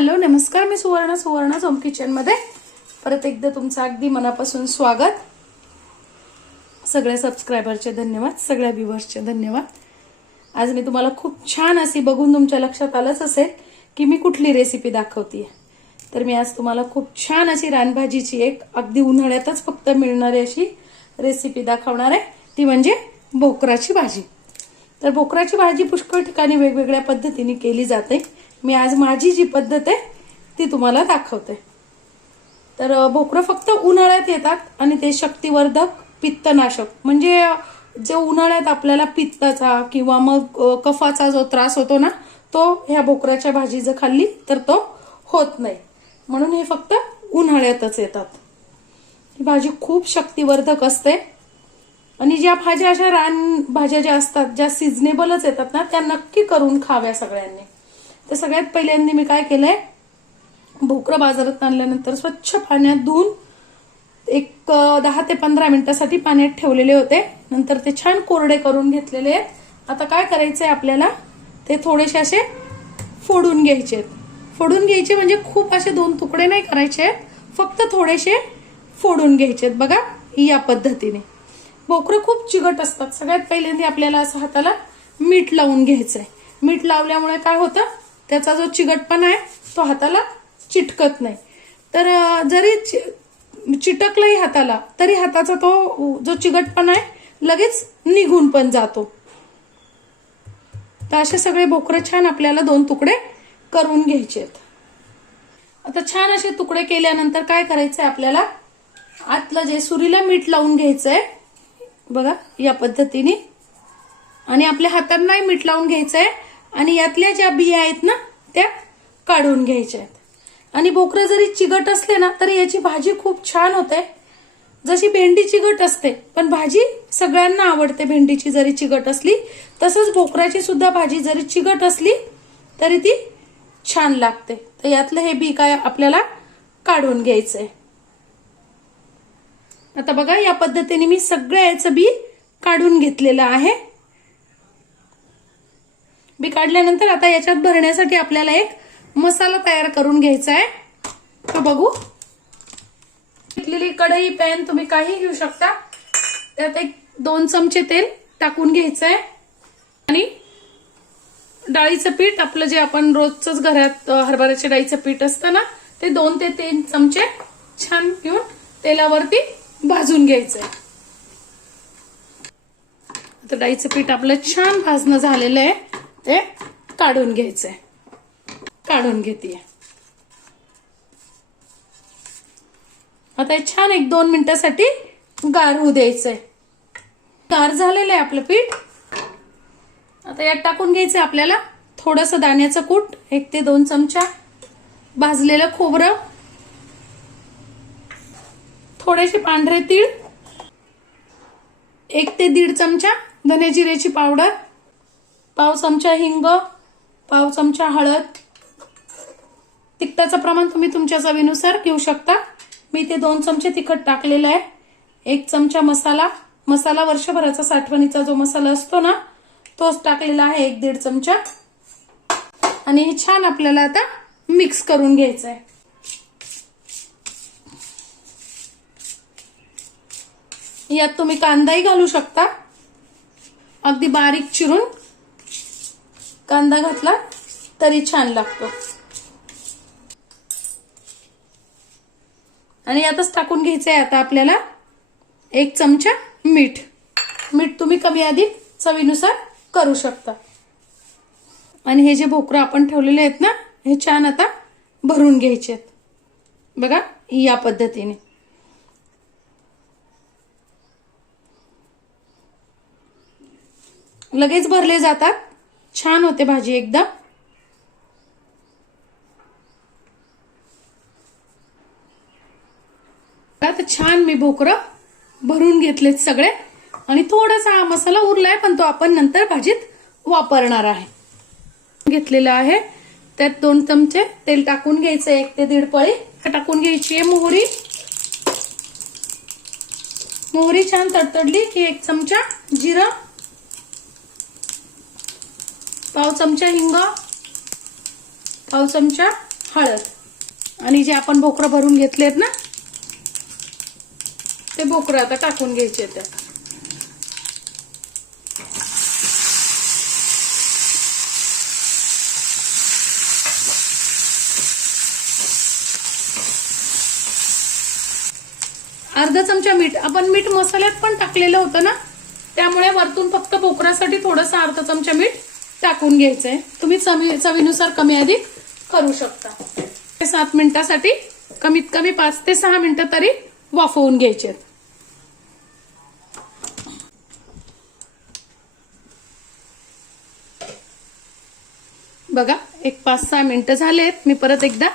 Hello नमस्कार, मी Suvarna home kitchen मध्ये परत एकदा तुमचं अगदी मनापासून स्वागत. सगळ्या सबस्क्रायबरचे धन्यवाद, सगळ्या व्ह्यूअर्सचे धन्यवाद. आज मी तुम्हाला खूप छान अशी बघून तुमच्या लक्षात आलंच असेल की मी कुठली रेसिपी दाखवतेय. तर मी आज तुम्हाला खूप छान अशी रानभाजीची एक अगदी उन्हाळ्यातच फक्त मिळणारी अशी रेसिपी दाखवणार आहे, ती म्हणजे भोकराची भाजी. तर भोकराची भाजी पुष्कळ ठिकाणी वेगवेगळ्या पद्धतीने केली जाते. मी आज माझी जी पद्धत आहे ती तुम्हाला दाखवते. तर भोकरं फक्त उन्हाळ्यात येतात आणि ते शक्तिवर्धक, पित्तनाशक, म्हणजे जो उन्हाळ्यात आपल्याला पित्ताचा किंवा मग कफाचा जो त्रास होतो ना, तो ह्या भोकराच्या भाजी जर खाल्ली तर तो होत नाही. म्हणून हे फक्त उन्हाळ्यातच येतात. ही भाजी खूप शक्तिवर्धक असते आणि ज्या भाज्या अशा रान भाज्या ज्या असतात, ज्या सिजनेबलच येतात ना, त्या नक्की करून खाव्या सगळ्यांनी. तर सगळ्यात पहिल्यांदा मी काय केलंय, भोकरं बाजारात आणल्यानंतर स्वच्छ पाण्यात धुवून एक 10 ते 15 मिनिटांसाठी पाण्यात ठेवलेले होते. नंतर ते छान कोरडे करून घेतलेले आहेत. आता काय करायचंय आपल्याला, ते थोडेसे असे फोडून घ्यायचे. फोडून घ्यायचे म्हणजे खूप असे 2 तुकडे नाही करायचे, फक्त थोडेसे फोडून घ्यायचे. बघा या पद्धतीने. भोकरं खूप चिकट असतात. सगळ्यात पहिल्यांदा आपल्याला असं हाताला मीठ लावून घ्यायचंय. मीठ लावल्यामुळे काय होतं, त्याचा जो चिकटपणा आहे तो हाताला चिटकत नाही. तर जरी चिटकलाही हाताला तरी हाताचा तो जो चिकटपणा आहे लगेच निघून पण जातो. तर असे सगळे भोकरं छान आपल्याला 2 तुकडे करून घ्यायचे. आता छान असे तुकडे केल्यानंतर काय करायचंय, आपल्याला आतलं जे सुरीला मीठ लावून घ्यायचंय. बघा या पद्धतीने. आणि आपल्या हातांनाही मीठ लावून घ्यायचंय आणि यातल्या ज्या बिया आहेत ना त्या काढून घ्यायच्या आहेत. आणि भोकरं जरी चिकट असले ना तरी याची भाजी खूप छान होते. जशी भेंडी चिकट असते पण भाजी सगळ्यांना आवडते भेंडीची जरी चिकट असली, तसंच भोकराची सुद्धा भाजी जरी चिकट असली तरी ती छान लागते. तर यातलं हे बी काय आपल्याला काढून घ्यायचंय. आता बघा या पद्धतीने मी सगळ्या याचं बी काढून घेतलेलं आहे. बी काढल्यानंतर आता याच्यात भरण्यासाठी आपल्याला एक मसाला तयार करून घ्यायचा आहे. तर बघू, घेतलेली कढई, पॅन तुम्ही काही घेऊ शकता. त्यात एक 2 चमचे तेल टाकून घ्यायचंय आणि डाळीचं पीठ, आपलं जे आपण रोजच घरात हरभऱ्याच्या डाळीचं पीठ असतं ना, ते 2 ते 3 चमचे छान घेऊन तेलावरती भाजून घ्यायचंय. तर डाळीचं पीठ आपलं छान भाजणं झालेलं आहे, ते काढून घ्यायचंय. काढून घेते. आता हे छान 1-2 मिनिटांसाठी गार होऊ द्यायचंय. गार झालेलं आहे आपलं पीठ. आता यात टाकून घ्यायचंय आपल्याला थोडंसं दाण्याचं कूट, 1 ते 2 चमचा, भाजलेलं खोबरं, थोडेसे पांढरे तीळ, 1 ते 1.5 चमचा धने जिऱ्याची पावडर, पाव चमचा हिंग, पाव चमचा हळद. तिखटाचं प्रमाण तुम्ही तुमच्या चवीनुसार घेऊ शकता. मी ते 2 चमचे तिखट टाकलेलं आहे. 1 चमचा मसाला वर्षभराचा साठवणीचा जो मसाला असतो ना, तोच टाकलेला आहे, 1-1.5 चमचा. आणि हे छान आपल्याला आता मिक्स करून घ्यायचं आहे. यात तुम्ही कांदाही घालू शकता. अगदी बारीक चिरून कांदा घातला तरी छान लागतो. आणि यातच टाकून घ्यायचंय आता आपल्याला 1 चमचा मीठ. मीठ तुम्ही कमी अधिक चवीनुसार करू शकता. आणि हे जे भोकरं आपण ठेवलेले आहेत ना, हे छान आता भरून घ्यायचे आहेत. बघा या पद्धतीने. लगेच भरले जातात, छान होते भाजी एकदम. आता छान मी भोकरं भरून घेतलेत सगळे. आणि थोडासा हा मसाला उरलाय पण तो आपण नंतर भाजीत वापरणार आहे. घेतलेला आहे. त्यात 2 चमचे तेल टाकून घ्यायचं, 1 ते 1.5 पळी टाकून घ्यायची आहे मोहरी. मोहरी छान तडतडली की 1 चमचा जिरं, पाव चमचा हिंग, पाव चमचा हळद आणि जे आपण भोकरं भरून घेतलेत ना ते भोकरं आता टाकून घ्यायचे त्यात. अर्धा चमचा मीठ, आपण मीठ मसाल्यात पण टाकलेलं होतं ना त्यामुळे वरतून फक्त भोकरासाठी थोडंसं अर्धा चमचा मीठ टाकून घ्यायचंय. तुम्ही चवीनुसार कमी अधिक करू शकता. 7 मिनिटासाठी कमीत कमी 5 ते 6 मिनिटं तरी वाफवून घ्यायचे. बघा एक 5-6 मिनिटं झालेत. मी परत एकदा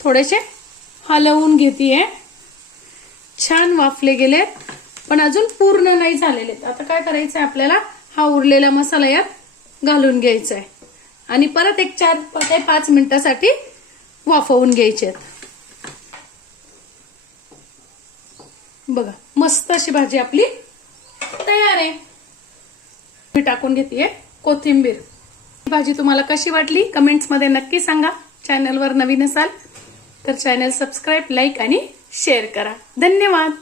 थोडेसे हलवून घेतेय. छान वाफले गेलेत पण अजून पूर्ण नाही झालेले. आता काय करायचंय आपल्याला, हा उरलेला मसाला यात घालून घ्यायचा आहे आणि परत एक 4 ते 5 मिनिटासाठी वाफवून घ्यायचे. बघा मस्त अशी भाजी आपली तयार आहे. मी टाकून घेतेय कोथिंबीर. भाजी तुम्हाला कशी वाटली कमेंट्स मध्ये नक्की सांगा. चॅनलवर नवीन असाल तर चॅनल सबस्क्राईब, लाईक आणि शेअर करा. धन्यवाद.